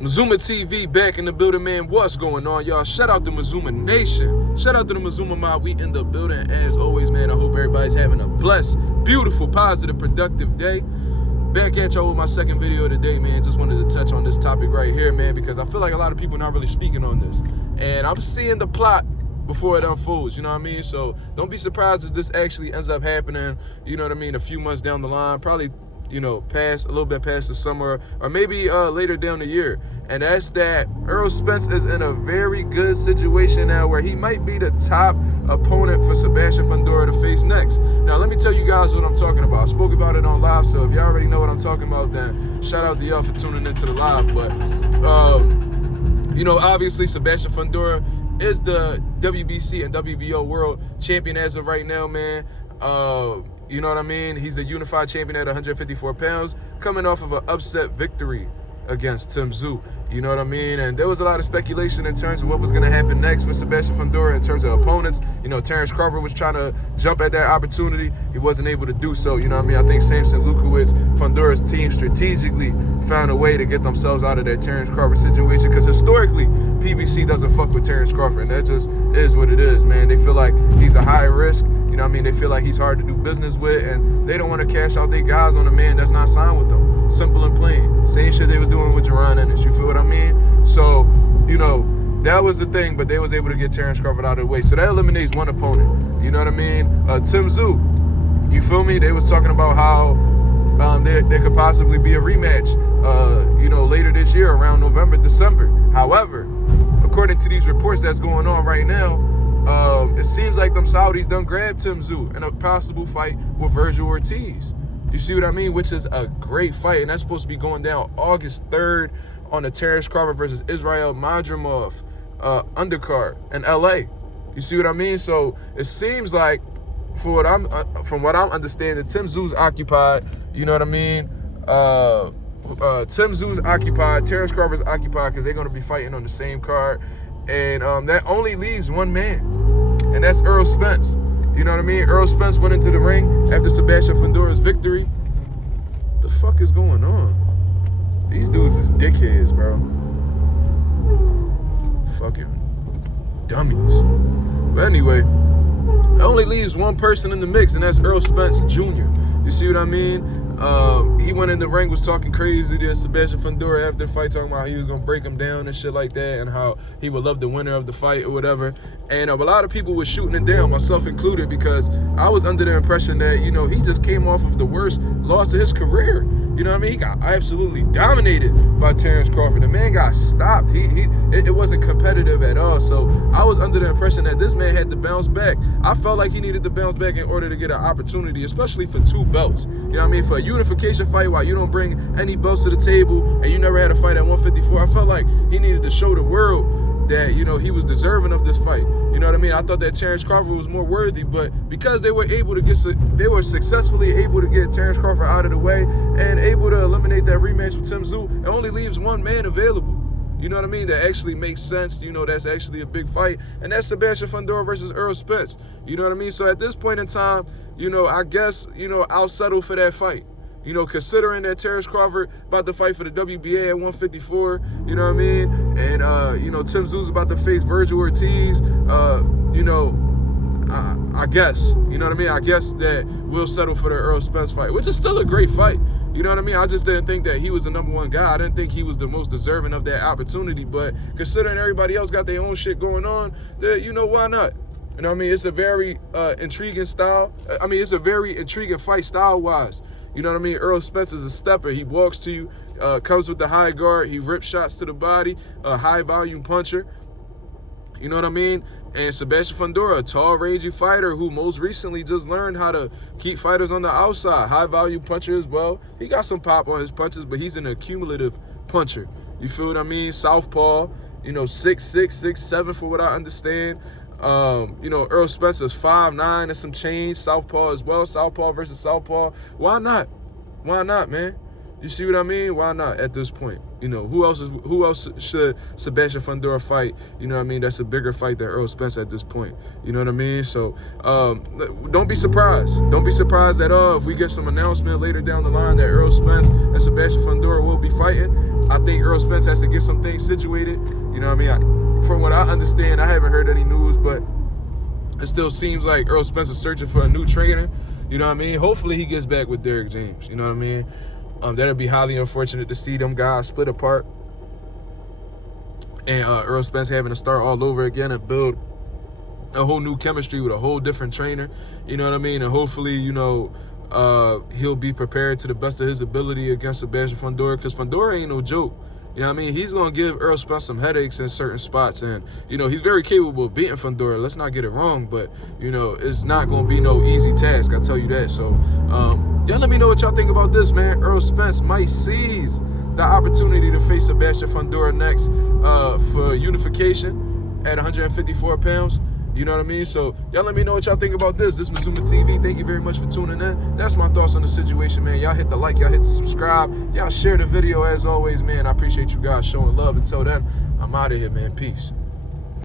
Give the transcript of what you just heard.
Mazuma TV back in the building, man. What's going on, y'all? Shout out to Mazuma Nation. Shout out to the Mazuma Mob. We in the building as always, man. I hope everybody's having a blessed, beautiful, positive, productive day. Back at y'all with my second video of the day, man. Just wanted to touch on this topic right here, man, because I feel like a lot of people not really speaking on this. And I'm seeing the plot before it unfolds, you know what I mean? So don't be surprised if this actually ends up happening, you know what I mean, a few months down the line, probably, you know, past a little bit past the summer, or maybe later down the year. And that's that Errol Spence is in a very good situation now where he might be the top opponent for Sebastian Fundora to face next. Now, let me tell you guys what I'm talking about. I spoke about it on live, so if y'all already know what I'm talking about, then shout out to y'all for tuning into the live. But, you know, obviously Sebastian Fundora is the WBC and WBO world champion as of right now, man. You know what I mean? He's the unified champion at 154 pounds, coming off of an upset victory against Tim Tszyu. You know what I mean? And there was a lot of speculation in terms of what was going to happen next for Sebastian Fundora in terms of opponents. You know, Terrence Crawford was trying to jump at that opportunity. He wasn't able to do so. You know what I mean? I think Samson Lukowicz, Fundora's team, strategically found a way to get themselves out of that Terrence Crawford situation, because historically, PBC doesn't fuck with Terrence Crawford, and that just is what it is, man. They feel like he's a high risk. You know what I mean? They feel like he's hard to do business with, and they don't want to cash out their guys on a man that's not signed with them. Simple and plain. Same shit they was doing with Jerron Ennis. You feel what I mean? So, you know, that was the thing, but they was able to get Terrence Crawford out of the way. So that eliminates one opponent. You know what I mean? Tim Tszyu, you feel me? They was talking about how there could possibly be a rematch, you know, later this year around November, December. However, according to these reports that's going on right now, it seems like them Saudis done grabbed Tim Tszyu in a possible fight with Virgil Ortiz. You see what I mean? Which is a great fight, and that's supposed to be going down August 3rd on the Terrence Crawford versus Israel Madrimov undercard in LA. You see what I mean? So it seems like, from what I'm understanding, Tim Tszyu's occupied. You know what I mean? Tim Tszyu's occupied, Terrence Crawford's occupied, because they're going to be fighting on the same card. And that only leaves one man, and that's Errol Spence. You know what I mean? Errol Spence went into the ring after Sebastian Fundora's victory. What the fuck is going on? These dudes is dickheads, bro. Fucking dummies. But anyway, it only leaves one person in the mix, and that's Errol Spence Jr. You see what I mean? He went in the ring, was talking crazy to Sebastian Fundora after the fight, talking about how he was going to break him down and shit like that, and how he would love the winner of the fight or whatever. And a lot of people were shooting it down, myself included, because I was under the impression that, you know, he just came off of the worst loss of his career. You know what I mean? He got absolutely dominated by Terrence Crawford. The man got stopped. It wasn't competitive at all. So I was under the impression that this man had to bounce back. I felt like he needed to bounce back in order to get an opportunity, especially for 2 belts. You know what I mean? For a unification fight, while you don't bring any belts to the table and you never had a fight at 154, I felt like he needed to show the world that, you know, he was deserving of this fight. You know what I mean? I thought that Terrence Crawford was more worthy, but because they were successfully able to get Terrence Crawford out of the way and able to eliminate that rematch with Tim Tszyu, it only leaves one man available. You know what I mean? That actually makes sense. You know, that's actually a big fight, and that's Sebastian Fundora versus Errol Spence. You know what I mean? So at this point in time, you know, I guess, you know, I'll settle for that fight. You know, considering that Terrence Crawford about to fight for the WBA at 154, you know what I mean? And, you know, Tim Tszyu's about to face Virgil Ortiz. You know, I guess, you know what I mean? I guess that we'll settle for the Errol Spence fight, which is still a great fight. You know what I mean? I just didn't think that he was the #1 guy. I didn't think he was the most deserving of that opportunity. But considering everybody else got their own shit going on, that, you know, why not? You know what I mean? It's a very intriguing style. I mean, it's a very intriguing fight style-wise. You know what I mean? Errol Spence is a stepper. He walks to you, comes with the high guard. He rips shots to the body, a high-volume puncher. You know what I mean? And Sebastian Fundora, a tall, rangy fighter who most recently just learned how to keep fighters on the outside. High-volume puncher as well. He got some pop on his punches, but he's an accumulative puncher. You feel what I mean? Southpaw, you know, 6'6", 6'7", for what I understand. You know, Errol Spence is 5'9" and some change. Southpaw as well. Southpaw versus Southpaw. Why not? Why not, man? You see what I mean? Why not at this point? You know, who else should Sebastian Fundora fight? You know what I mean? That's a bigger fight than Errol Spence at this point. You know what I mean? So don't be surprised. Don't be surprised at all if we get some announcement later down the line that Errol Spence and Sebastian Fundora will be fighting. I think Errol Spence has to get some things situated. You know what I mean? From what I understand, I haven't heard any news, but it still seems like Errol Spence is searching for a new trainer. You know what I mean? Hopefully he gets back with Derrick James. You know what I mean? That'll be highly unfortunate to see them guys split apart. And Errol Spence having to start all over again and build a whole new chemistry with a whole different trainer. You know what I mean? And hopefully, you know, he'll be prepared to the best of his ability against Sebastian Fundora, because Fundora ain't no joke. You know what I mean? He's going to give Errol Spence some headaches in certain spots. And, you know, he's very capable of beating Fundora. Let's not get it wrong. But, you know, it's not going to be no easy task. I tell you that. So, y'all let me know what y'all think about this, man. Errol Spence might seize the opportunity to face Sebastian Fundora next for Unification at 154 pounds. You know what I mean? So y'all let me know what y'all think about this. This is Mazuma TV. Thank you very much for tuning in. That's my thoughts on the situation, man. Y'all hit the like, y'all hit the subscribe. Y'all share the video as always, man. I appreciate you guys showing love. Until then, I'm out of here, man. Peace.